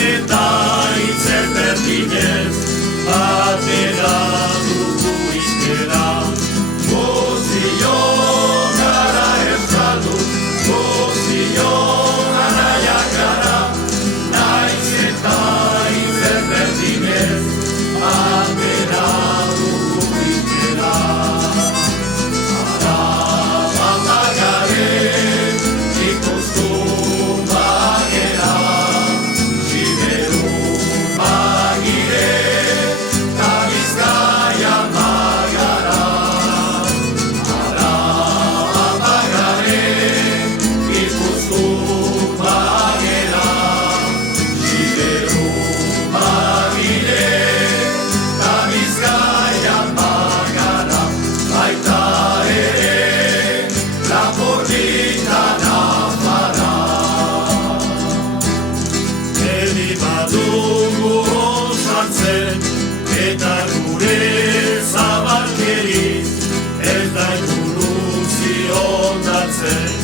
eta itzer berdinez, batera dugu izkera. Guztion gara euskaldun, guztion anaiak gara, naiz eta itzer berdinez, batera dugu izkera. Araba garen, ikustun bagera, Siberun bagire, ta Bizkaian bagara. Araba garen, ikustun bagera, Siberun bagire, ta Bizkaian bagara. Baita ere, Lapurdita Nafarra. Edi badugu osartzen, eta gure zabalkeriz, ez da ikuru ziondatzen.